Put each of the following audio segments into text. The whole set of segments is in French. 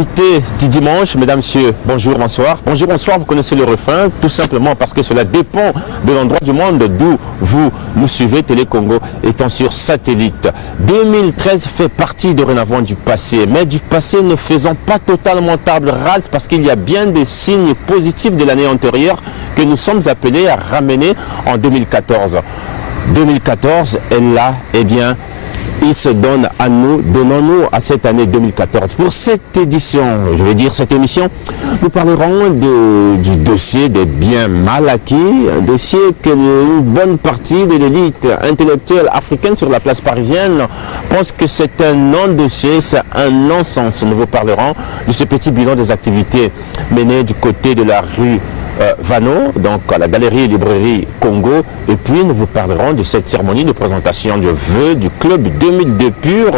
Invité du dimanche, mesdames, messieurs, bonjour, bonsoir. Bonjour, bonsoir, vous connaissez le refrain, tout simplement parce que cela dépend de l'endroit du monde d'où vous nous suivez, Télé Congo étant sur satellite. 2013 fait partie dorénavant du passé, mais du passé ne faisant pas totalement table rase parce qu'il y a bien des signes positifs de l'année antérieure que nous sommes appelés à ramener en 2014. 2014 est là, eh bien, il se donne à nous, donnons-nous à cette année 2014. Pour cette édition, je vais dire cette émission, nous parlerons du dossier des biens mal acquis, un dossier que une bonne partie de l'élite intellectuelle africaine sur la place parisienne pense que c'est un non-dossier, c'est un non-sens. Nous vous parlerons de ce petit bilan des activités menées du côté de la rue Vano, donc à la galerie et librairie Congo, et puis nous vous parlerons de cette cérémonie de présentation de vœux du club 2002 pur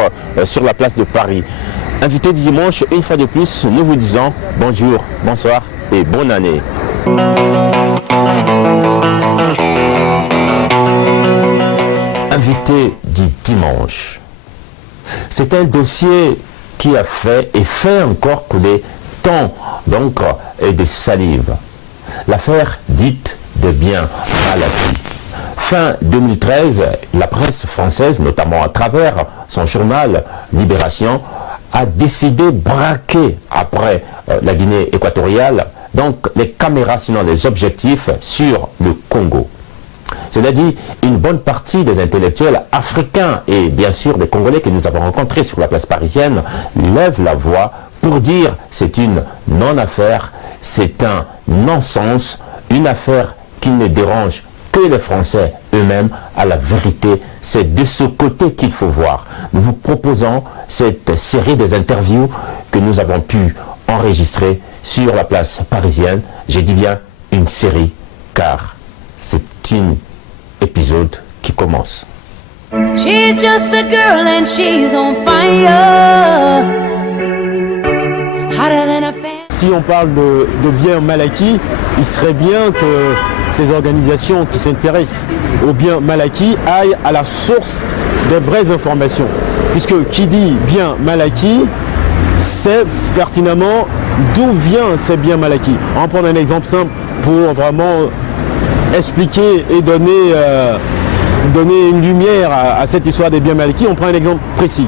sur la place de Paris. Invité dimanche, une fois de plus, nous vous disons bonjour, bonsoir et bonne année. Invité du dimanche. C'est un dossier qui a fait et fait encore couler tant d'encre et de salive. L'affaire dite des biens mal acquis. Fin 2013, la presse française, notamment à travers son journal Libération, a décidé de braquer après la Guinée équatoriale, donc les caméras, sinon les objectifs, sur le Congo. Cela dit, une bonne partie des intellectuels africains et bien sûr des Congolais que nous avons rencontrés sur la place parisienne lèvent la voix pour dire c'est une non-affaire, c'est un non-sens, une affaire qui ne dérange que les Français eux-mêmes. À la vérité, c'est de ce côté qu'il faut voir. Nous vous proposons cette série des interviews que nous avons pu enregistrer sur la place parisienne. J'ai dit bien une série, car c'est un épisode qui commence. She's just a girl and she's on fire. Hotter than a fan. Si on parle de biens mal acquis, il serait bien que ces organisations qui s'intéressent aux biens mal acquis aillent à la source des vraies informations. Puisque qui dit bien mal acquis, sait pertinemment d'où viennent ces biens mal acquis. On va prendre un exemple simple pour vraiment expliquer et donner une lumière à cette histoire des biens mal acquis. On prend un exemple précis.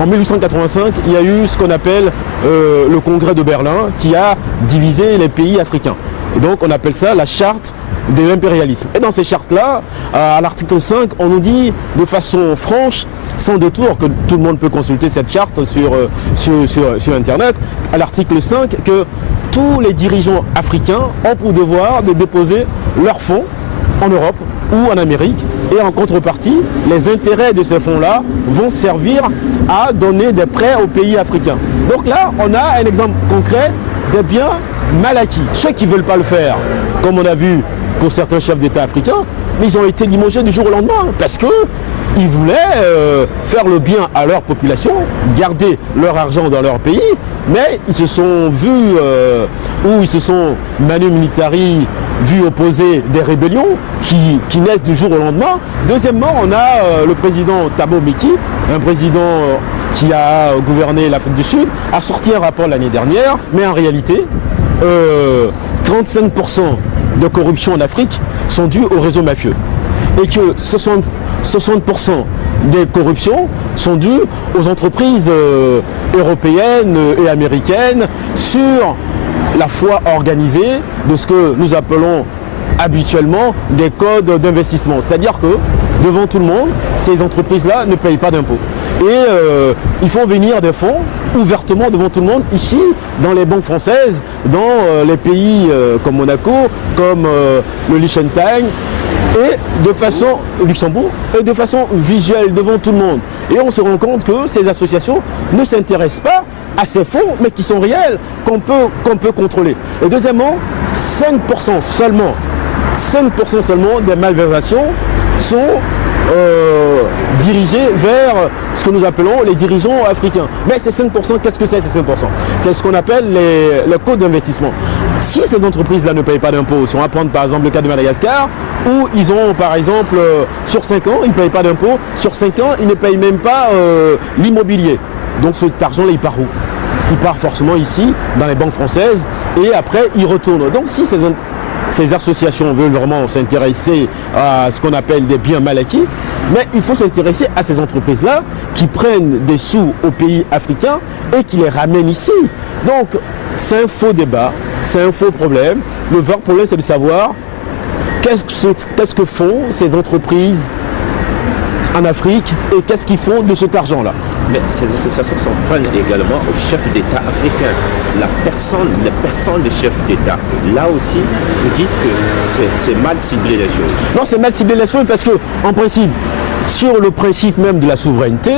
En 1885, il y a eu ce qu'on appelle le congrès de Berlin qui a divisé les pays africains. Et donc on appelle ça la charte de l'impérialisme. Et dans ces chartes-là, à l'article 5, on nous dit de façon franche, sans détour, que tout le monde peut consulter cette charte sur Internet, à l'article 5, que tous les dirigeants africains ont pour devoir de déposer leurs fonds en Europe ou en Amérique, et en contrepartie, les intérêts de ces fonds-là vont servir à donner des prêts aux pays africains. Donc là, on a un exemple concret des biens mal acquis. Ceux qui ne veulent pas le faire, comme on a vu pour certains chefs d'État africains, mais ils ont été limogés du jour au lendemain parce qu'ils voulaient faire le bien à leur population, garder leur argent dans leur pays, mais ils se sont vus, ou ils se sont manu militari, vus opposer des rébellions qui naissent du jour au lendemain. Deuxièmement, on a le président Thabo Mbeki, un président qui a gouverné l'Afrique du Sud, a sorti un rapport l'année dernière, mais en réalité, 35% de corruption en Afrique sont dus au réseau mafieux. Et que 60% des corruptions sont dues aux entreprises européennes et américaines sur la foi organisée de ce que nous appelons habituellement des codes d'investissement. C'est-à-dire que devant tout le monde, ces entreprises-là ne payent pas d'impôts. Et ils font venir des fonds ouvertement devant tout le monde, ici, dans les banques françaises, dans les pays comme Monaco, comme le Liechtenstein, et de façon, Luxembourg, et de façon visuelle devant tout le monde. Et on se rend compte que ces associations ne s'intéressent pas à ces fonds, mais qui sont réels, qu'on peut contrôler. Et deuxièmement, 5% seulement des malversations sont dirigés vers ce que nous appelons les dirigeants africains. Mais ces 5%, qu'est-ce que c'est ces 5%? C'est ce qu'on appelle les codes d'investissement. Si ces entreprises-là ne payent pas d'impôts, si on va prendre par exemple le cas de Madagascar, où ils ont par exemple sur 5 ans, ils ne payent pas d'impôts, sur 5 ans, ils ne payent même pas l'immobilier. Donc cet argent-là, il part où? il part forcément ici, dans les banques françaises, et après, il retourne. Donc si ces associations veulent vraiment s'intéresser à ce qu'on appelle des biens mal acquis, mais il faut s'intéresser à ces entreprises-là qui prennent des sous aux pays africains et qui les ramènent ici. Donc, c'est un faux débat, c'est un faux problème. Le vrai problème, c'est de savoir qu'est-ce que font ces entreprises en Afrique et qu'est-ce qu'ils font de cet argent-là. Mais ces associations s'en prennent également aux chefs d'État africains. Les personnes des chefs d'État. Là aussi, vous dites que c'est mal ciblé les choses. Non, c'est mal ciblé les choses parce que, en principe, sur le principe même de la souveraineté,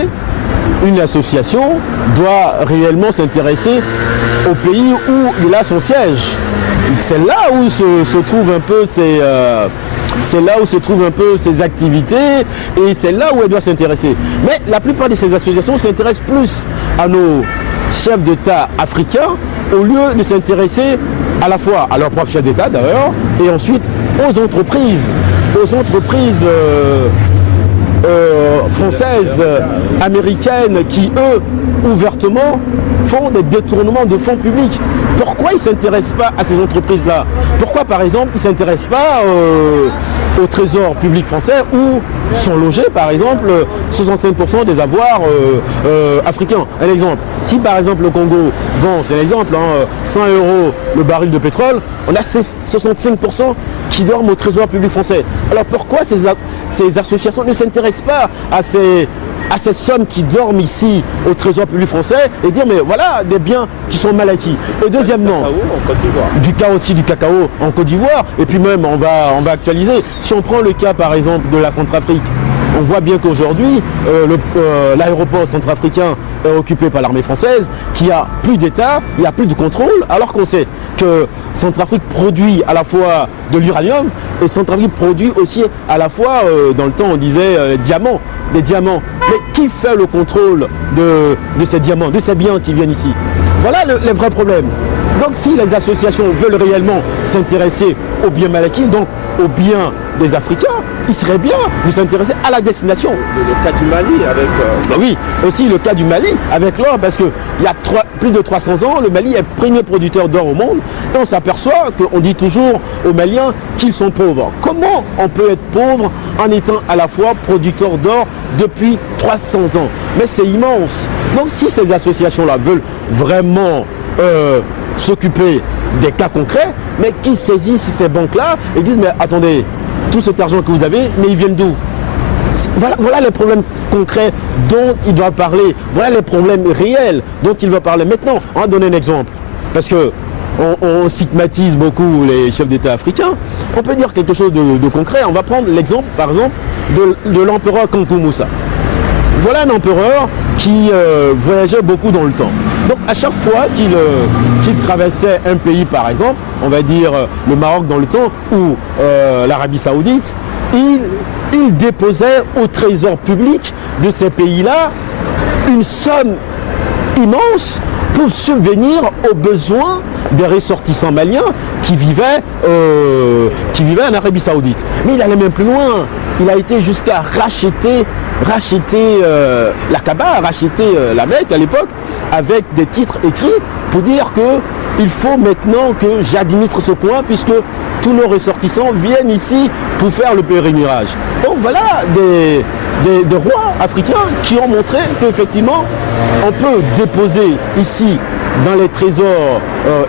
une association doit réellement s'intéresser au pays où il a son siège. C'est là où se trouvent un peu ses activités et c'est là où elle doit s'intéresser. Mais la plupart de ces associations s'intéressent plus à nos chefs d'État africains au lieu de s'intéresser à la fois à leurs propres chefs d'État d'ailleurs et ensuite aux entreprises françaises, américaines qui eux ouvertement font des détournements de fonds publics. Pourquoi ils ne s'intéressent pas à ces entreprises-là? Pourquoi par exemple ils ne s'intéressent pas au trésor public français où sont logés par exemple 65% des avoirs africains? Un exemple, si par exemple le Congo vend, c'est un exemple, 100 € le baril de pétrole, on a 65% qui dorment au trésor public français. Alors pourquoi ces associations ne s'intéressent pas à ces sommes qui dorment ici au trésor public français et dire mais voilà des biens qui sont mal acquis. Et deuxièmement, du cacao en Côte d'Ivoire et puis même on va actualiser. Si on prend le cas par exemple de la Centrafrique, on voit bien qu'aujourd'hui l'aéroport centrafricain est occupé par l'armée française qui a plus d'État, il n'y a plus de contrôle alors qu'on sait que Centrafrique produit à la fois de l'uranium et Centrafrique produit aussi à la fois, dans le temps on disait des diamants. Mais qui fait le contrôle de ces diamants, de ces biens qui viennent ici? Voilà le vrai problème. Donc si les associations veulent réellement s'intéresser aux biens mal acquis, donc aux biens des Africains, il serait bien de s'intéresser à la destination. Le cas du Mali avec... Oui, aussi le cas du Mali avec l'or, parce qu'il y a plus de 300 ans, le Mali est le premier producteur d'or au monde, et on s'aperçoit qu'on dit toujours aux Maliens qu'ils sont pauvres. Comment on peut être pauvre en étant à la fois producteur d'or depuis 300 ans? Mais c'est immense. Donc si ces associations-là veulent vraiment s'occuper des cas concrets, mais qu'ils saisissent ces banques-là et disent mais attendez, tout cet argent que vous avez, mais ils viennent d'où? Voilà les problèmes concrets dont il doit parler. Voilà les problèmes réels dont il va parler. Maintenant, on va donner un exemple. Parce que on stigmatise beaucoup les chefs d'État africains. On peut dire quelque chose de concret. On va prendre l'exemple, par exemple, de l'empereur Kankou Moussa. Voilà un empereur qui voyageait beaucoup dans le temps. Donc à chaque fois qu'il traversait un pays, par exemple, on va dire le Maroc dans le temps ou l'Arabie Saoudite, il déposait au trésor public de ces pays-là une somme immense pour subvenir aux besoins des ressortissants maliens qui vivaient en Arabie Saoudite. Mais il allait même plus loin. Il a été jusqu'à racheter la Kaaba, racheter la Mecque à l'époque, avec des titres écrits pour dire qu'il faut maintenant que j'administre ce coin puisque tous nos ressortissants viennent ici pour faire le pèlerinage. Donc voilà des rois africains qui ont montré qu'effectivement on peut déposer ici dans les trésors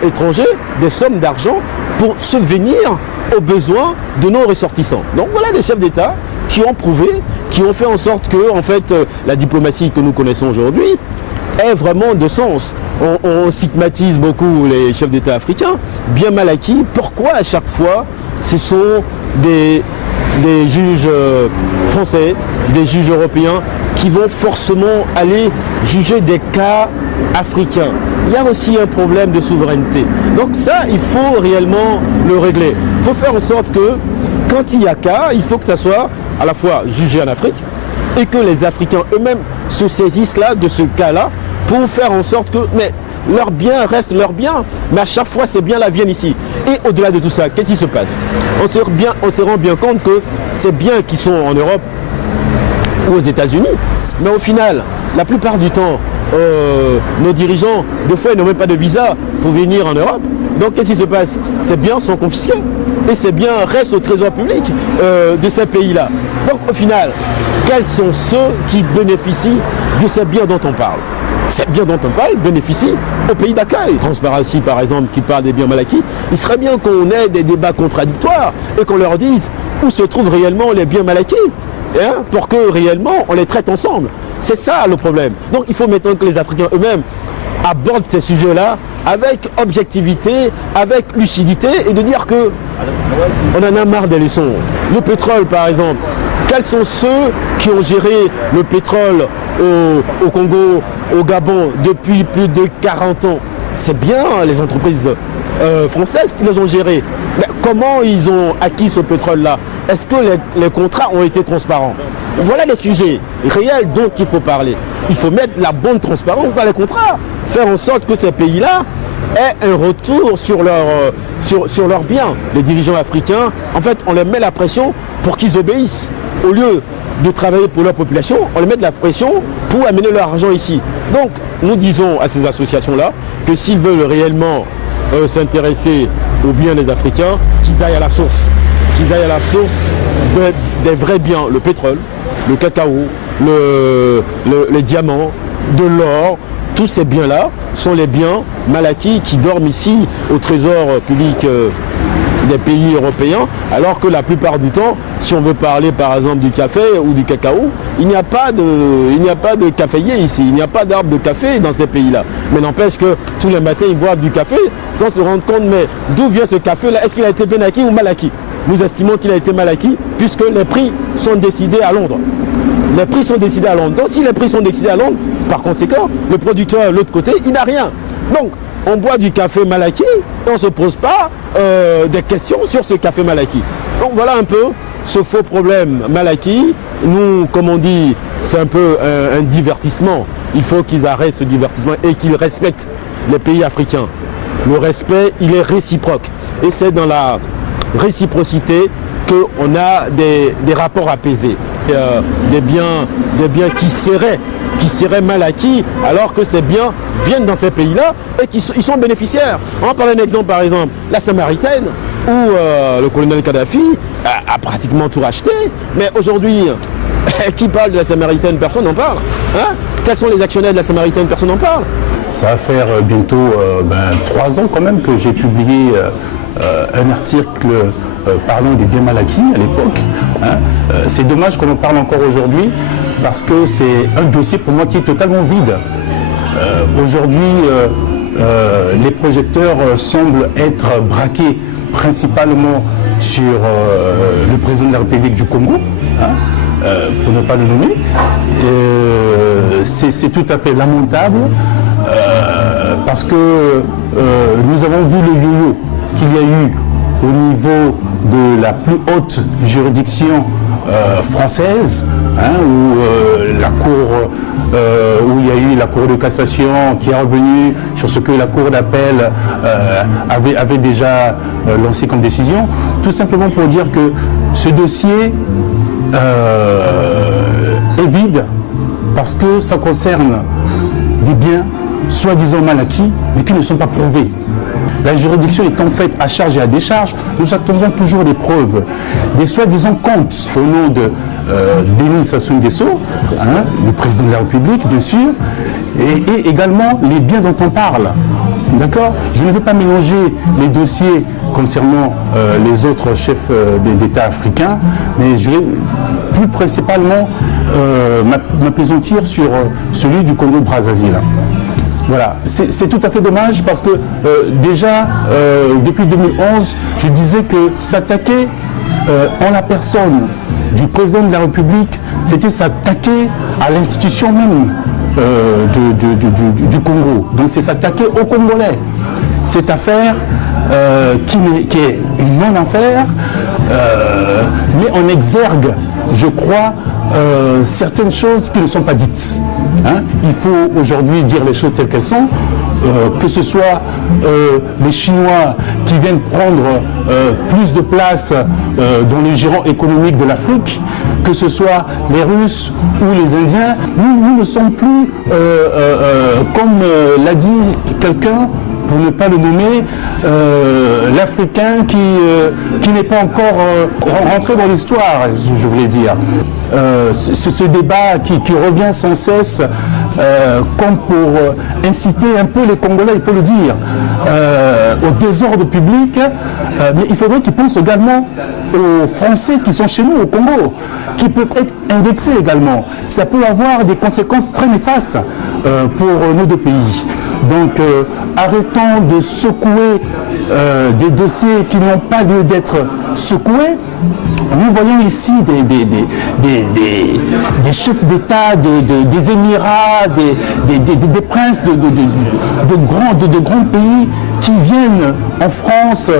étrangers des sommes d'argent pour subvenir aux besoins de nos ressortissants. Donc voilà des chefs d'État qui ont prouvé, qui ont fait en sorte que en fait, la diplomatie que nous connaissons aujourd'hui ait vraiment de sens. On stigmatise beaucoup les chefs d'État africains, bien mal acquis. Pourquoi à chaque fois ce sont des juges français, des juges européens qui vont forcément aller juger des cas africains? Il y a aussi un problème de souveraineté. Donc ça, il faut réellement le régler. Il faut faire en sorte que quand il y a cas, il faut que ça soit à la fois jugé en Afrique et que les Africains eux-mêmes se saisissent là de ce cas-là pour faire en sorte que leurs biens restent leurs biens, mais à chaque fois ces biens-là viennent ici. Et au-delà de tout ça, qu'est-ce qui se passe? On se rend bien compte que ces biens qui sont en Europe ou aux États-Unis, mais au final, la plupart du temps, nos dirigeants, des fois, ils n'ont même pas de visa pour venir en Europe. Donc, qu'est-ce qui se passe? Ces biens sont confisqués. Et ces biens restent au trésor public de ces pays-là. Donc, au final, quels sont ceux qui bénéficient de ces biens dont on parle? Ces biens dont on parle bénéficient au pays d'accueil. Transparency, par exemple, qui parle des biens mal acquis, il serait bien qu'on ait des débats contradictoires et qu'on leur dise où se trouvent réellement les biens mal acquis, hein, pour que réellement on les traite ensemble. C'est ça le problème. Donc il faut maintenant que les Africains eux-mêmes abordent ces sujets-là avec objectivité, avec lucidité et de dire que on en a marre des leçons. Le pétrole, par exemple, quels sont ceux qui ont géré le pétrole au Congo, au Gabon depuis plus de 40 ans? C'est bien les entreprises françaises qui les ont gérés. Mais comment ils ont acquis ce pétrole-là? Est-ce que les contrats ont été transparents? Voilà les sujets réels dont il faut parler. Il faut mettre la bonne transparence dans les contrats, faire en sorte que ces pays-là aient un retour sur leurs biens. Les dirigeants africains, en fait, on leur met la pression pour qu'ils obéissent. Au lieu de travailler pour leur population, on leur met de la pression pour amener leur argent ici. Donc, nous disons à ces associations-là que s'ils veulent réellement s'intéresser aux biens des Africains, qu'ils aillent à la source. Qu'ils aillent à la source des vrais biens, le pétrole, le cacao, les diamants, de l'or. Tous ces biens-là sont les biens mal acquis qui dorment ici au trésor public des pays européens, alors que la plupart du temps, si on veut parler par exemple du café ou du cacao, il n'y a pas de caféier ici, il n'y a pas d'arbre de café dans ces pays-là. Mais n'empêche que tous les matins, ils boivent du café sans se rendre compte, mais d'où vient ce café-là? Est-ce qu'il a été bien acquis ou mal acquis? Nous estimons qu'il a été mal acquis puisque les prix sont décidés à Londres. Les prix sont décidés à Londres. Donc si les prix sont décidés à Londres, par conséquent, le producteur de l'autre côté, il n'a rien. Donc, on boit du café mal acquis et on ne se pose pas des questions sur ce café mal acquis. Donc voilà un peu ce faux problème mal acquis. Nous, comme on dit, c'est un peu un divertissement. Il faut qu'ils arrêtent ce divertissement et qu'ils respectent les pays africains. Le respect, il est réciproque. Et c'est dans la réciprocité qu'on a des rapports apaisés. Des biens qui seraient mal acquis, alors que ces biens viennent dans ces pays-là et ils sont bénéficiaires. On va parler d'un exemple, par exemple, la Samaritaine, où le colonel Kadhafi a pratiquement tout racheté. Mais aujourd'hui, qui parle de la Samaritaine? Personne n'en parle. Hein? Quels sont les actionnaires de la Samaritaine? Personne n'en parle. Ça va faire bientôt 3 ans quand même que j'ai publié un article parlant des biens mal acquis à l'époque. Hein. C'est dommage qu'on en parle encore aujourd'hui parce que c'est un dossier pour moi qui est totalement vide. Aujourd'hui, les projecteurs semblent être braqués principalement sur le président de la République du Congo, hein, pour ne pas le nommer. C'est tout à fait lamentable parce que nous avons vu le yo-yo qu'il y a eu au niveau de la plus haute juridiction française, hein, où la Cour, où il y a eu la Cour de cassation qui est revenue sur ce que la Cour d'appel avait déjà lancé comme décision, tout simplement pour dire que ce dossier est vide parce que ça concerne des biens soi-disant mal acquis, mais qui ne sont pas prouvés. La juridiction est en fait à charge et à décharge. Nous attendons toujours des preuves, des soi-disant comptes au nom de Denis Sassou Nguesso, hein, le président de la République, bien sûr, et également les biens dont on parle. D'accord ? Je ne veux pas mélanger les dossiers concernant les autres chefs d'État africains, mais je vais plus principalement m'appesantir sur celui du Congo-Brazzaville. Voilà, c'est tout à fait dommage parce que déjà, depuis 2011, je disais que s'attaquer en la personne du président de la République, c'était s'attaquer à l'institution même du Congo. Donc c'est s'attaquer aux Congolais. Cette affaire qui est une non-affaire, met en exergue, je crois, certaines choses qui ne sont pas dites. Hein? Il faut aujourd'hui dire les choses telles qu'elles sont. que ce soit les Chinois qui viennent prendre plus de place dans les gérants économiques de l'Afrique, que ce soit les Russes ou les Indiens, nous ne sommes plus, comme l'a dit quelqu'un, pour ne pas le nommer, l'Africain qui n'est pas encore rentré dans l'histoire, je voulais dire. C'est ce débat qui revient sans cesse, comme pour inciter un peu les Congolais, il faut le dire, au désordre public, mais il faudrait qu'ils pensent également aux Français qui sont chez nous au Congo, qui peuvent être indexés également. Ça peut avoir des conséquences très néfastes pour nos deux pays. Donc arrêtons de secouer des dossiers qui n'ont pas lieu d'être secoués. Nous voyons ici des chefs d'État, des Émirats, des princes de grands pays qui viennent en France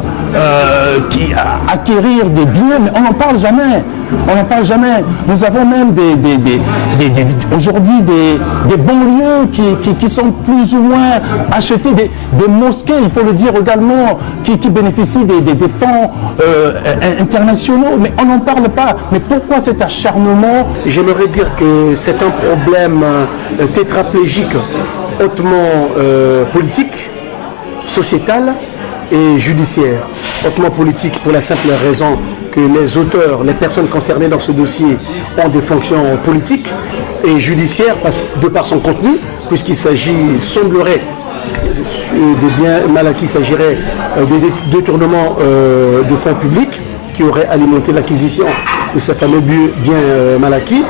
acquérir des biens, mais on n'en parle jamais. On n'en parle jamais. Nous avons même aujourd'hui des banlieues qui sont plus ou moins achetées, des mosquées, il faut le dire également, qui bénéficient des fonds internationaux, mais on n'en parle pas. Mais pourquoi cet acharnement? J'aimerais dire que c'est un problème tétraplégique, hautement politique, sociétal et judiciaire. Hautement politique pour la simple raison que les auteurs, les personnes concernées dans ce dossier ont des fonctions politiques, et judiciaire de par son contenu, puisqu'il semblerait des biens mal acquis, il s'agirait des détournements de fonds publics qui auraient alimenté l'acquisition de ces fameux biens mal acquis.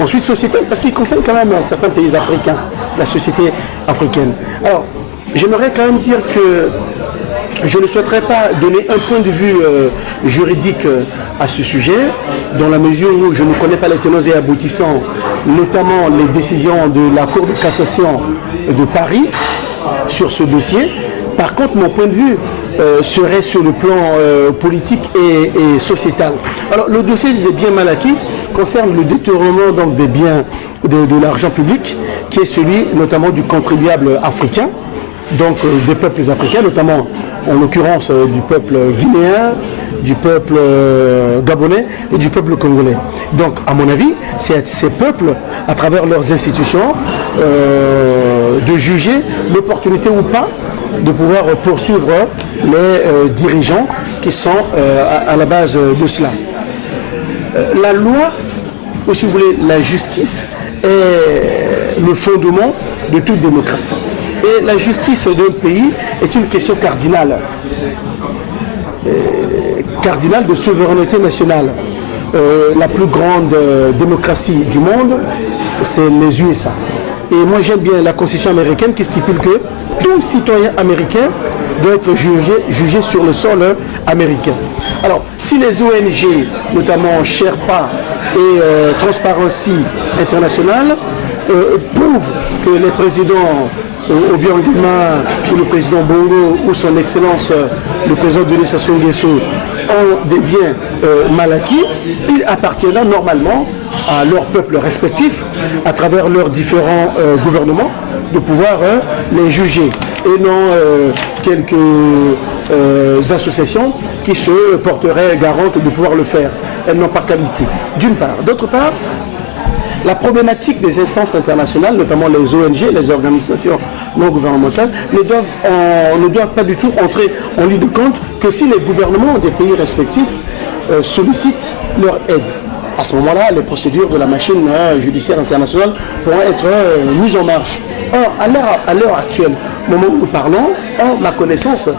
Ensuite, sociétal, parce qu'il concerne quand même certains pays africains, la société africaine. Alors, j'aimerais quand même dire que je ne souhaiterais pas donner un point de vue juridique à ce sujet, dans la mesure où je ne connais pas les tenants et aboutissants, notamment les décisions de la Cour de cassation de Paris sur ce dossier. Par contre, mon point de vue serait sur le plan politique et sociétal. Alors, le dossier des biens mal acquis concerne le détournement donc, des biens de l'argent public, qui est celui notamment du contribuable africain, donc des peuples africains, notamment en l'occurrence du peuple guinéen, du peuple gabonais et du peuple congolais. Donc à mon avis, c'est à ces peuples, à travers leurs institutions, de juger l'opportunité ou pas de pouvoir poursuivre les dirigeants qui sont à la base de cela. La loi, ou si vous voulez, la justice est le fondement de toute démocratie. Et la justice d'un pays est une question cardinale. Cardinale de souveraineté nationale. La plus grande démocratie du monde, c'est les USA. Et moi j'aime bien la Constitution américaine qui stipule que tout citoyen américain doit être jugé sur le sol américain. Alors, si les ONG, notamment Sherpa et Transparency International, prouvent que les présidents Obiang Nguema ou le président Bongo ou son excellence le président Denis Sassou Nguesso ont des biens mal acquis, il appartiendra normalement à leurs peuples respectifs, à travers leurs différents gouvernements, de pouvoir les juger, et non quelques associations qui se porteraient garantes de pouvoir le faire. Elles n'ont pas qualité, d'une part. D'autre part, la problématique des instances internationales, notamment les ONG, les organisations non gouvernementales, ne doivent pas du tout entrer en ligne de compte que si les gouvernements des pays respectifs sollicitent leur aide. À ce moment-là, les procédures de la machine judiciaire internationale pourront être mises en marche. Or, à l'heure actuelle, au moment où nous parlons, en ma connaissance,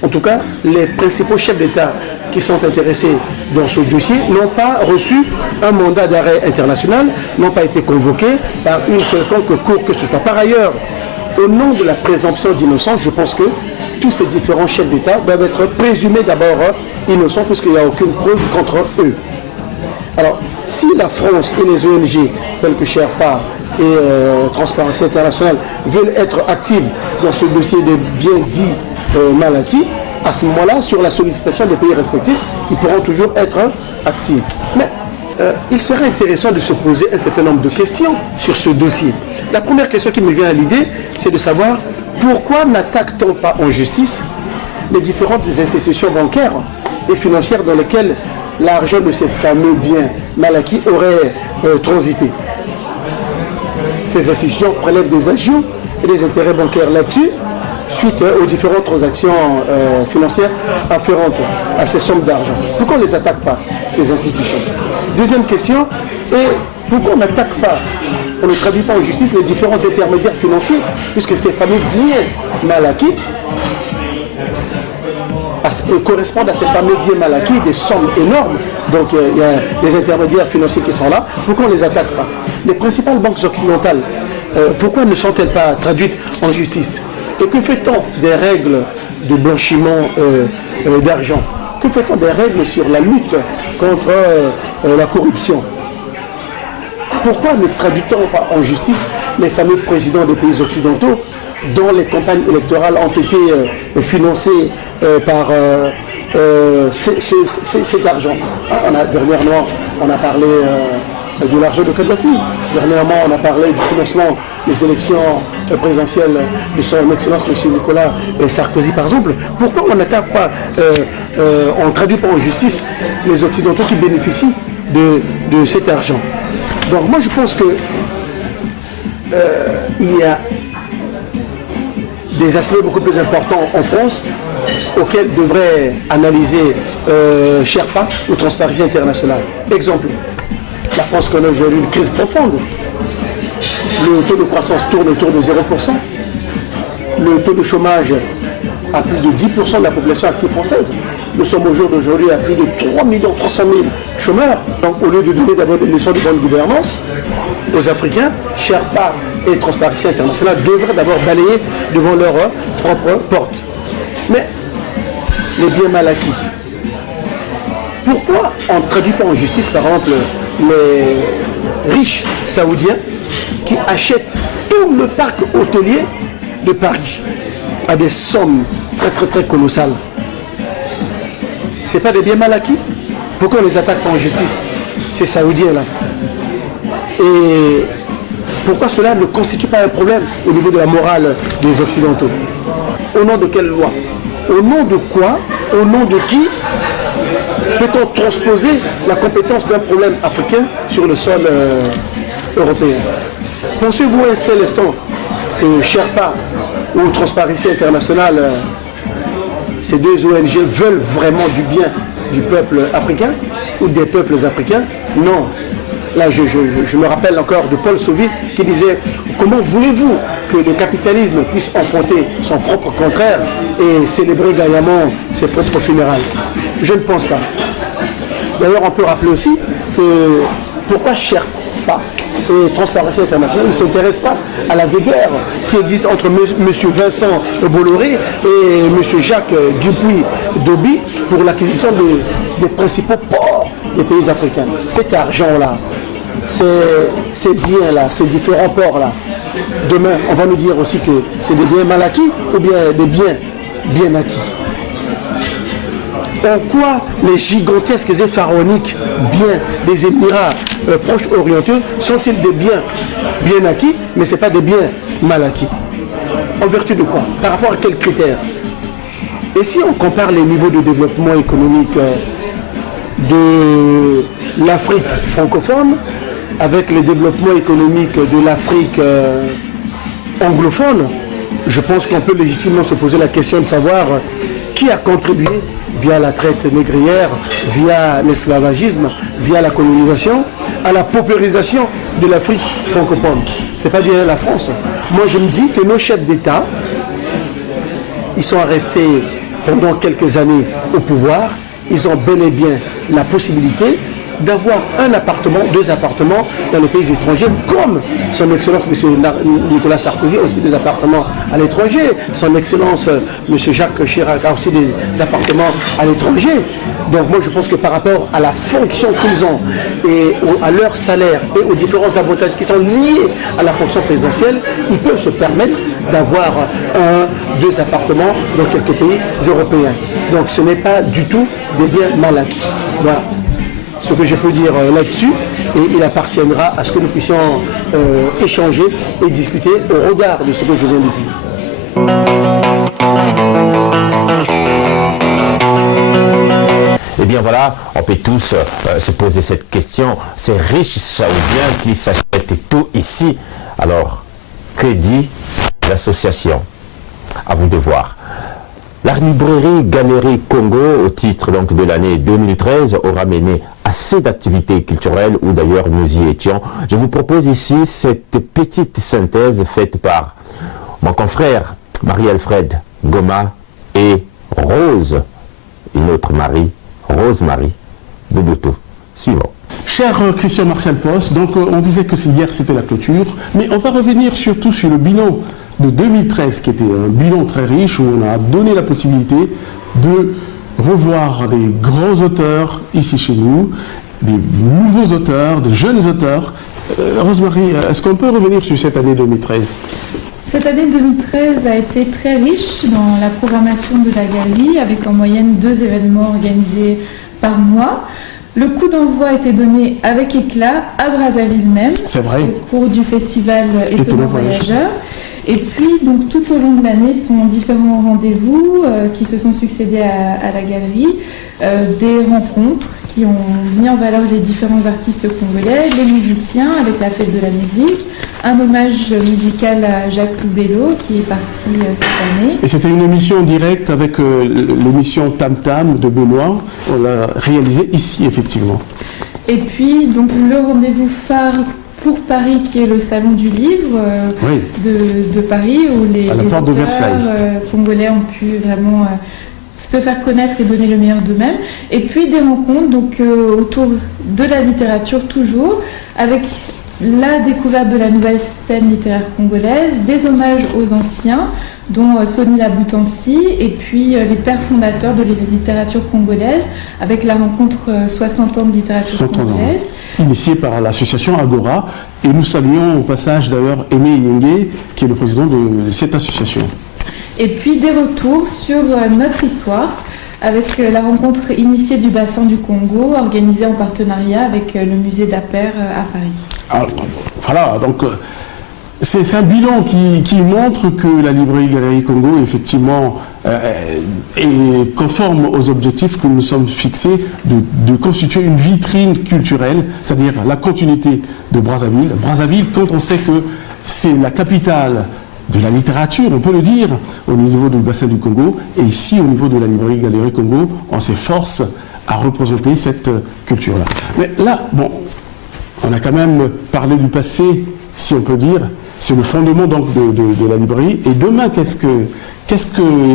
en tout cas, les principaux chefs d'État qui sont intéressés dans ce dossier n'ont pas reçu un mandat d'arrêt international, n'ont pas été convoqués par une quelconque cour que ce soit. Par ailleurs, au nom de la présomption d'innocence, je pense que tous ces différents chefs d'État doivent être présumés d'abord innocents puisqu'il n'y a aucune preuve contre eux. Alors, si la France et les ONG, telles que Sherpa et Transparency International, veulent être actives dans ce dossier des biens dits mal acquis, à ce moment-là, sur la sollicitation des pays respectifs, ils pourront toujours être actifs. Mais Il serait intéressant de se poser un certain nombre de questions sur ce dossier. La première question qui me vient à l'idée, c'est de savoir pourquoi n'attaque-t-on pas en justice les différentes institutions bancaires et financières dans lesquelles l'argent de ces fameux biens mal acquis aurait transité. Ces institutions prélèvent des agios et des intérêts bancaires là-dessus, suite aux différentes transactions financières afférentes à ces sommes d'argent. Pourquoi on ne les attaque pas, ces institutions? Deuxième question, et pourquoi on n'attaque pas, on ne traduit pas en justice les différents intermédiaires financiers, puisque ces fameux biens mal acquis correspondent à ces fameux biens mal acquis, des sommes énormes. Donc il y a des intermédiaires financiers qui sont là. Pourquoi on ne les attaque pas? Les principales banques occidentales, pourquoi ne sont-elles pas traduites en justice? Et que fait-on des règles de blanchiment d'argent? Que fait-on des règles sur la lutte contre la corruption? Pourquoi ne traduit-on pas en justice les fameux présidents des pays occidentaux dont les campagnes électorales ont été financées par cet argent? Dernièrement, on a parlé de l'argent de Kadhafi. Dernièrement, on a parlé du financement des élections présidentielles de son Excellence M. Nicolas Sarkozy, par exemple. Pourquoi on n'attaque pas, on ne traduit pas en justice les Occidentaux qui bénéficient de cet argent? Donc moi, je pense que il y a des aspects beaucoup plus importants en France auxquels devrait analyser Sherpa ou Transparency International. Exemple, la France connaît aujourd'hui une crise profonde. Le taux de croissance tourne autour de 0%. Le taux de chômage à plus de 10% de la population active française. Nous sommes au jour d'aujourd'hui à plus de 3 300 000 chômeurs. Donc au lieu de donner d'abord des leçons de bonne gouvernance aux Africains, Sherpa et Transparency International devraient d'abord balayer devant leur propre porte. Mais les biens mal acquis, pourquoi on ne traduit pas en justice, par exemple, les riches saoudiens qui achètent tout le parc hôtelier de Paris à des sommes très colossales? Ce n'est pas des biens mal acquis? Pourquoi on ne les attaque pas en justice, ces Saoudiens-là? Et pourquoi cela ne constitue pas un problème au niveau de la morale des Occidentaux? Au nom de quelle loi? Au nom de quoi? Au nom de qui peut-on transposer la compétence d'un problème africain sur le sol européen? Pensez-vous un seul instant que Sherpa ou Transparency International, ces deux ONG, veulent vraiment du bien du peuple africain ou des peuples africains? Non. Là, je me rappelle encore de Paul Sauvy qui disait « Comment voulez-vous que le capitalisme puisse affronter son propre contraire et célébrer gaillamment ses propres funérailles ?» Je ne pense pas. D'ailleurs, on peut rappeler aussi que pourquoi Sherpa et Transparency International ne s'intéressent pas à la guerre qui existe entre M. Vincent Bolloré et M. Jacques Dupuy-Doby pour l'acquisition des principaux ports des pays africains. Cet argent-là, ces biens-là, ces différents ports-là, demain, on va nous dire aussi que c'est des biens mal acquis ou bien des biens bien acquis. En quoi les gigantesques et pharaoniques biens des Émirats proches orientaux sont-ils des biens bien acquis, mais ce n'est pas des biens mal acquis? En vertu de quoi? Par rapport à quels critères? Et si on compare les niveaux de développement économique de l'Afrique francophone avec le développement économique de l'Afrique anglophone, je pense qu'on peut légitimement se poser la question de savoir qui a contribué via la traite négrière, via l'esclavagisme, via la colonisation, à la paupérisation de l'Afrique francophone. Ce n'est pas bien la France. Moi, je me dis que nos chefs d'État, ils sont restés pendant quelques années au pouvoir. Ils ont bel et bien la possibilité d'avoir un appartement, 2 appartements dans les pays étrangers, comme son Excellence M. Nicolas Sarkozy a aussi des appartements à l'étranger, son Excellence M. Jacques Chirac a aussi des appartements à l'étranger. Donc moi je pense que par rapport à la fonction qu'ils ont et à leur salaire et aux différents avantages qui sont liés à la fonction présidentielle, ils peuvent se permettre d'avoir 1, 2 appartements dans quelques pays européens. Donc ce n'est pas du tout des biens mal acquis. Voilà. ce que je peux dire là-dessus, et il appartiendra à ce que nous puissions échanger et discuter au regard de ce que je viens de dire. Eh bien voilà, on peut tous se poser cette question. Ces riches saoudiens qui s'achètent tout ici. Alors, que dit l'association? À vous de voir. La librairie Galerie Congo, au titre donc de l'année 2013, aura mené assez d'activités culturelles où d'ailleurs nous y étions. Je vous propose ici cette petite synthèse faite par mon confrère Marie-Alfred Goma et Rose, une autre Marie, Rose-Marie Bouboutou. Suivant. Cher Christian Marcel Post, donc on disait que hier c'était la clôture, mais on va revenir surtout sur le bilan de 2013 qui était un bilan très riche où on a donné la possibilité de revoir des grands auteurs ici chez nous, des nouveaux auteurs, de jeunes auteurs. Rose-Marie, est-ce qu'on peut revenir sur cette année 2013 ? Cette année 2013 a été très riche dans la programmation de la galerie avec en moyenne 2 événements organisés par mois. Le coup d'envoi a été donné avec éclat à Brazzaville même, C'est vrai. au cours du festival Étonnant Voyageur. Et puis, donc, tout au long de l'année, sont différents rendez-vous qui se sont succédés à la galerie, des rencontres qui ont mis en valeur les différents artistes congolais, les musiciens avec la fête de la musique, un hommage musical à Jacques Loubello qui est parti cette année. Et c'était une émission en direct avec l'émission Tam Tam de Benoît. On l'a réalisée ici, effectivement. Et puis, donc, le rendez-vous phare pour Paris, qui est le Salon du Livre Oui. de Paris, où les À la porte de auteurs Versailles. congolais ont pu vraiment se faire connaître et donner le meilleur d'eux-mêmes. Et puis des rencontres donc, autour de la littérature toujours, avec la découverte de la nouvelle scène littéraire congolaise, des hommages aux anciens, dont Sonny Laboutancy, et puis les pères fondateurs de la littérature congolaise, avec la rencontre 60 ans de littérature 60 ans. congolaise. Initiée par l'association Agora. Et nous saluons au passage d'ailleurs Aimé Yengue, qui est le président de cette association. Et puis des retours sur notre histoire, avec la rencontre initiée du bassin du Congo, organisée en partenariat avec le musée d'Aper à Paris. Alors, voilà, donc c'est un bilan qui montre que la librairie Galerie Congo, effectivement, est conforme aux objectifs que nous sommes fixés de constituer une vitrine culturelle, c'est-à-dire la continuité de Brazzaville. Brazzaville, quand on sait que c'est la capitale de la littérature, on peut le dire, au niveau du bassin du Congo, et ici, au niveau de la librairie Galerie Congo, on s'efforce à représenter cette culture-là. Mais là, bon, on a quand même parlé du passé, si on peut dire. C'est le fondement donc de la librairie. Et demain, qu'est-ce que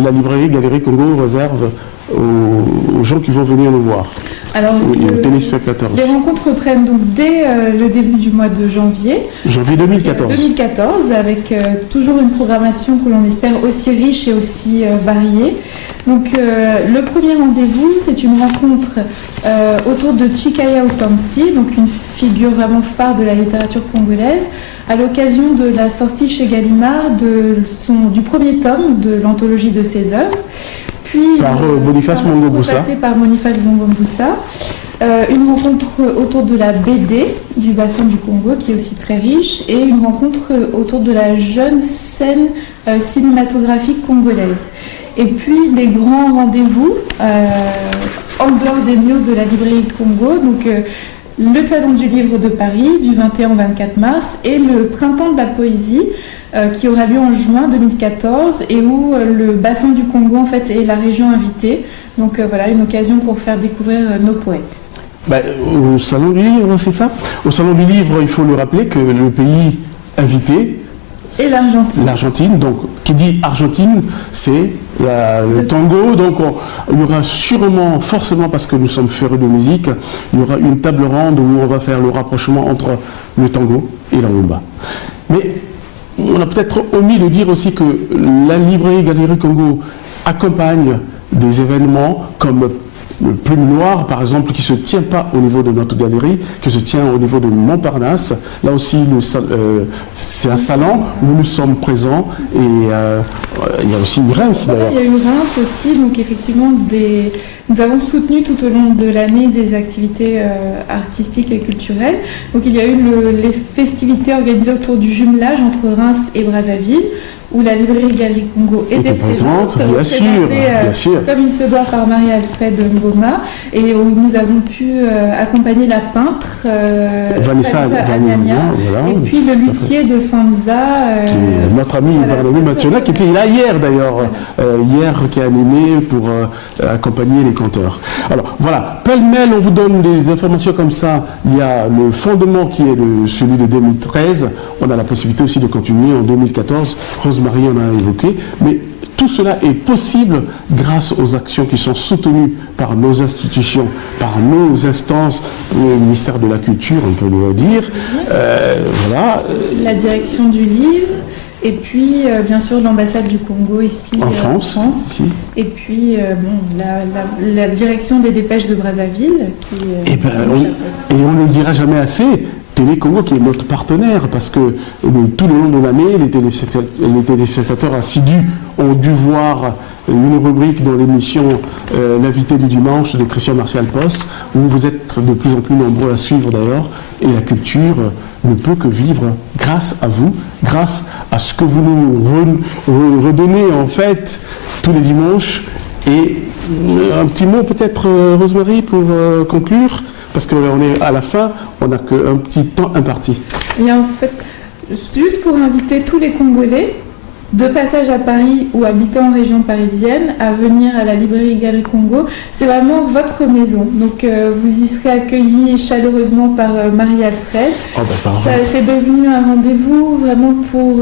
la librairie Galerie Congo réserve aux gens qui vont venir nous voir, Alors, aux téléspectateurs les aussi. rencontres reprennent donc dès le début du mois de janvier. Janvier 2014. 2014, avec toujours une programmation que l'on espère aussi riche et aussi variée. Donc le premier rendez-vous, c'est une rencontre autour de Chikaya Otamsi, donc une figure vraiment phare de la littérature congolaise, à l'occasion de la sortie chez Gallimard du premier tome de l'anthologie de ses œuvres. Puis, Par Boniface Mongoboussa. Passé par Boniface Mongoboussa. Une rencontre autour de la BD du bassin du Congo, qui est aussi très riche, et une rencontre autour de la jeune scène cinématographique congolaise. Et puis des grands rendez-vous en dehors des murs de la librairie Congo, donc le Salon du Livre de Paris du 21 au 24 mars et le Printemps de la Poésie qui aura lieu en juin 2014 et où le bassin du Congo en fait est la région invitée. Donc voilà, une occasion pour faire découvrir nos poètes. Ben, au Salon du Livre, c'est ça. Au Salon du Livre, il faut le rappeler que le pays invité, Et l'Argentine. l'Argentine, donc qui dit Argentine, c'est le tango. Donc il y aura sûrement, forcément, parce que nous sommes férus de musique, il y aura une table ronde où on va faire le rapprochement entre le tango et la rumba. Mais on a peut-être omis de dire aussi que la librairie Galerie Congo accompagne des événements comme Plume Noire, par exemple, qui ne se tient pas au niveau de notre galerie, qui se tient au niveau de Montparnasse. Là aussi, c'est un salon où nous sommes présents et il y a aussi une Reims d'ailleurs. Il y a une Reims aussi, donc effectivement, nous avons soutenu tout au long de l'année des activités artistiques et culturelles. Donc il y a eu les festivités organisées autour du jumelage entre Reims et Brazzaville, où la librairie Galerie Congo était présente, bien sûr. Comme il se doit par Marie-Alfred Ngoma, et où nous avons pu accompagner la peintre Vanessa Agnagna, voilà, et puis le luthier de Sanza, qui est notre ami Barnaby Mationa, qui était là hier d'ailleurs, qui a animé pour accompagner les conteurs. Alors voilà, pêle-mêle, on vous donne des informations comme ça. Il y a le fondement qui est celui de 2013. On a la possibilité aussi de continuer en 2014. Rosemary en a évoqué, mais tout cela est possible grâce aux actions qui sont soutenues par nos institutions, par nos instances, le ministère de la Culture, on peut le dire. Voilà. La direction du livre, et puis bien sûr l'ambassade du Congo ici en France. Ici. Et puis la direction des dépêches de Brazzaville. Et on ne le dira jamais assez. Télé Congo qui est notre partenaire parce que tout le long de l'année, les téléspectateurs assidus ont dû voir une rubrique dans l'émission L'invité du dimanche de Christian Martial Post, où vous êtes de plus en plus nombreux à suivre d'ailleurs, et la culture ne peut que vivre grâce à vous, grâce à ce que vous nous redonnez en fait tous les dimanches. Et un petit mot peut-être, Rosemary, pour conclure. Parce qu'on est à la fin, on n'a qu'un petit temps imparti. Et en fait, juste pour inviter tous les Congolais, de passage à Paris ou habitant en région parisienne, à venir à la librairie Galerie Congo, c'est vraiment votre maison. Donc vous y serez accueillis chaleureusement par Marie-Alfred. C'est devenu un rendez-vous vraiment pour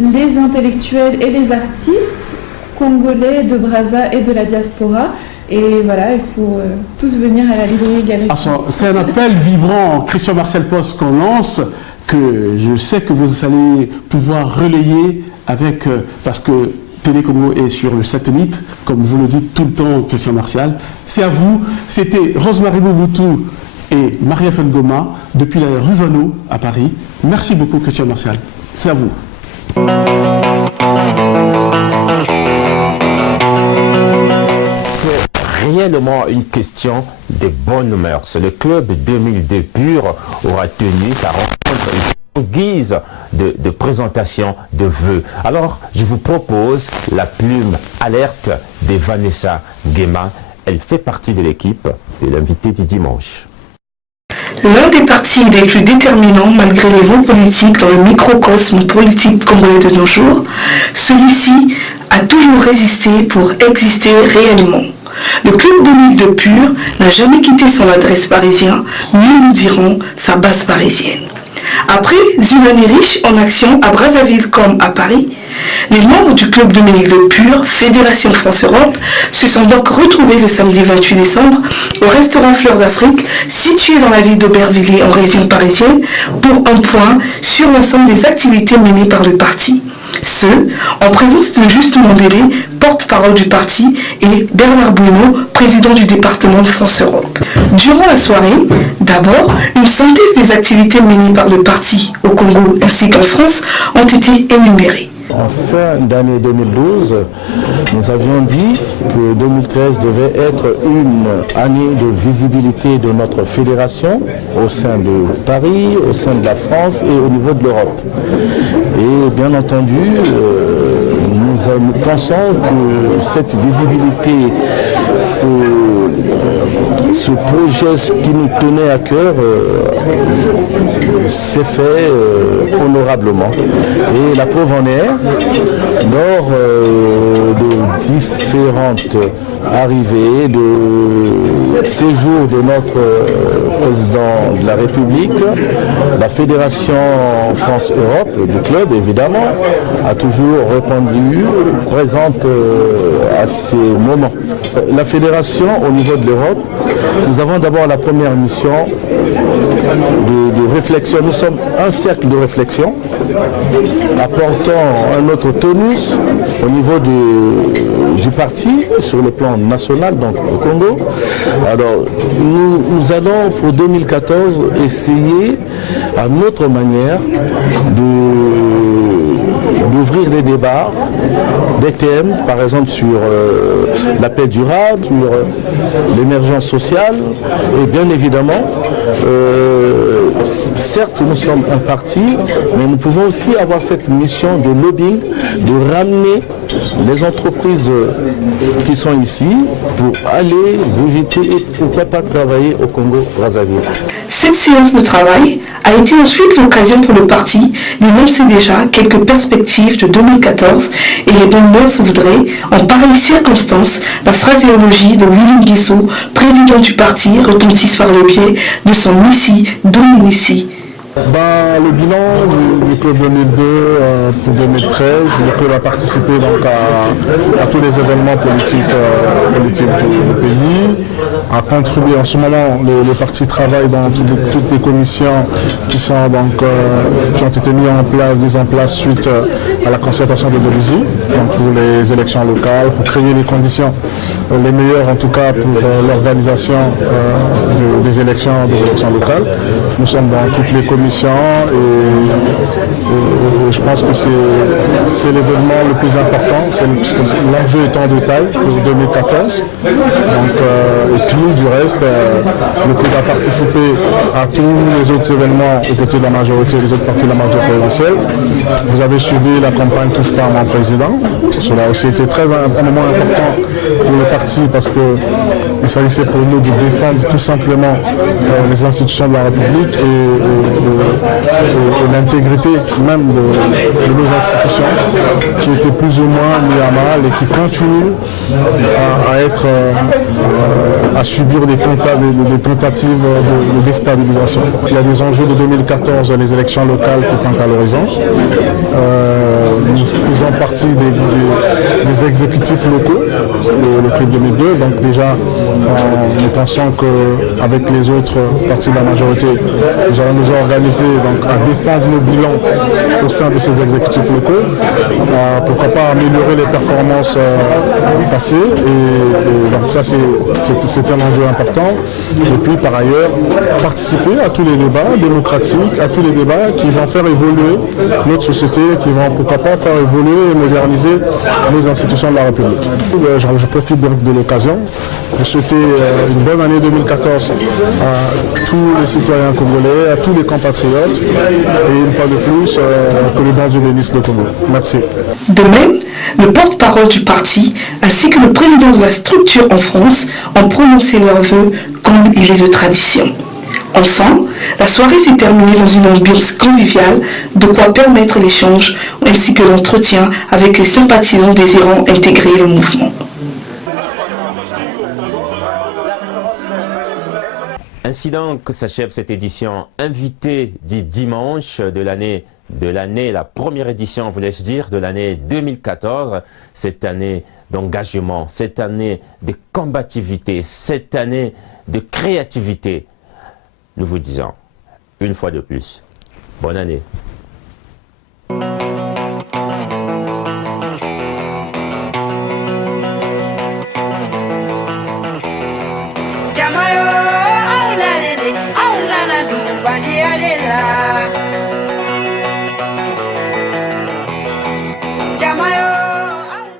les intellectuels et les artistes congolais de Brazza et de la diaspora. Et voilà, il faut tous venir à la librairie Galerie. C'est un appel vibrant, Christian Martial Post, qu'on lance, que je sais que vous allez pouvoir relayer avec, parce que Télé Congo est sur le satellite, comme vous le dites tout le temps, Christian Martial. C'est à vous. C'était Rosemary Mobutu et Marie-Alfred Ngoma depuis la rue Vaneau à Paris. Merci beaucoup, Christian Martial. C'est à vous. Réellement une question de bonnes mœurs. Le club 2002 Pur aura tenu sa rencontre en guise de présentation de vœux. Alors, je vous propose la plume alerte de Vanessa Ngema. Elle fait partie de l'équipe de l'invité du dimanche. L'un des partis les plus déterminants malgré les vents politiques dans le microcosme politique congolais de nos jours, celui-ci a toujours résisté pour exister réellement. Le club 2002 Pur n'a jamais quitté son adresse parisienne, mieux nous dirons sa base parisienne. Après une année riche en action à Brazzaville comme à Paris, les membres du club 2002 Pur, Fédération France-Europe, se sont donc retrouvés le samedi 28 décembre au restaurant Fleur d'Afrique, situé dans la ville d'Aubervilliers en région parisienne, pour un point sur l'ensemble des activités menées par le parti. Ce, en présence de Juste Mondélé, porte-parole du parti, et Bernard Bruno, président du département de France-Europe. Durant la soirée, d'abord, une synthèse des activités menées par le parti au Congo ainsi qu'en France ont été énumérées. En fin d'année 2012, nous avions dit que 2013 devait être une année de visibilité de notre fédération au sein de Paris, au sein de la France et au niveau de l'Europe. Et bien entendu, nous pensons que cette visibilité, ce projet qui nous tenait à cœur s'est fait honorablement. Et la preuve en est, lors de différentes arrivées, de séjours de notre président de la République, la Fédération France-Europe du club, évidemment, a toujours répondu présente à ces moments. La Fédération, au niveau de l'Europe, nous avons d'abord la première mission de réflexion. Nous sommes un cercle de réflexion apportant un autre tonus au niveau du parti sur le plan national, donc au Congo. Alors nous allons pour 2014 essayer à notre manière d'ouvrir des débats, des thèmes, par exemple sur la paix durable, sur l'émergence sociale, et bien évidemment, certes nous sommes un parti, mais nous pouvons aussi avoir cette mission de lobbying, de ramener les entreprises qui sont ici pour aller visiter et pourquoi pas travailler au Congo-Brazzaville. Cette séance de travail a été ensuite l'occasion pour le parti d'énoncer déjà quelques perspectives de 2014 et les bonnes mœurs voudraient, en pareille circonstance, la phraséologie de Willy Nguesso, président du parti, retentisse par le biais de son Missi Dominici. Le bilan du club 2002 pour 2013, le club a participé donc à tous les événements politiques du pays, a contribué en ce moment, le parti travaille dans toutes les commissions qui sont donc qui ont été mises en place suite à la concertation de Belizy, donc pour les élections locales, pour créer les conditions les meilleures en tout cas pour l'organisation des élections locales. Nous sommes dans toutes les commissions et je pense que c'est l'événement le plus important, puisque l'enjeu est en détail pour 2014. Donc, et puis du reste, le club a participé à tous les autres événements aux côtés de la majorité, les autres partis de la majorité présidentielle. Vous avez suivi la campagne Touche pas à mon président. Cela a aussi été un moment important pour le parti parce qu'il s'agissait pour nous de défendre tout simplement les institutions de la République et l'intégrité même de nos institutions qui étaient plus ou moins mis à mal et qui continuent à subir des tentatives de déstabilisation. Il y a des enjeux de 2014, les élections locales qui pointent à l'horizon. Nous faisons partie des exécutifs locaux, le Club 2002, donc déjà nous pensons qu'avec les autres partis de la majorité, nous allons nous organiser donc, à défendre nos bilans au sein de ces exécutifs locaux, pourquoi pas améliorer les performances passées, et donc ça c'est un enjeu important, et puis par ailleurs participer à tous les débats démocratiques, à tous les débats qui vont faire évoluer notre société, qui vont pourquoi pas faire évoluer et moderniser nos institutions de la République. Je profite donc de l'occasion pour souhaiter une bonne année 2014 à tous les citoyens congolais, à tous les compatriotes, et une fois de plus, que le bon Dieu bénisse le Congo. Merci. De même, le porte-parole du parti ainsi que le président de la structure en France ont prononcé leurs vœux comme il est de tradition. Enfin, la soirée s'est terminée dans une ambiance conviviale, de quoi permettre l'échange ainsi que l'entretien avec les sympathisants désirant intégrer le mouvement. Ainsi donc s'achève cette édition invitée du dimanche de l'année, la première édition, voulais-je dire, de l'année 2014, cette année d'engagement, cette année de combativité, cette année de créativité. Nous vous disons, une fois de plus, bonne année.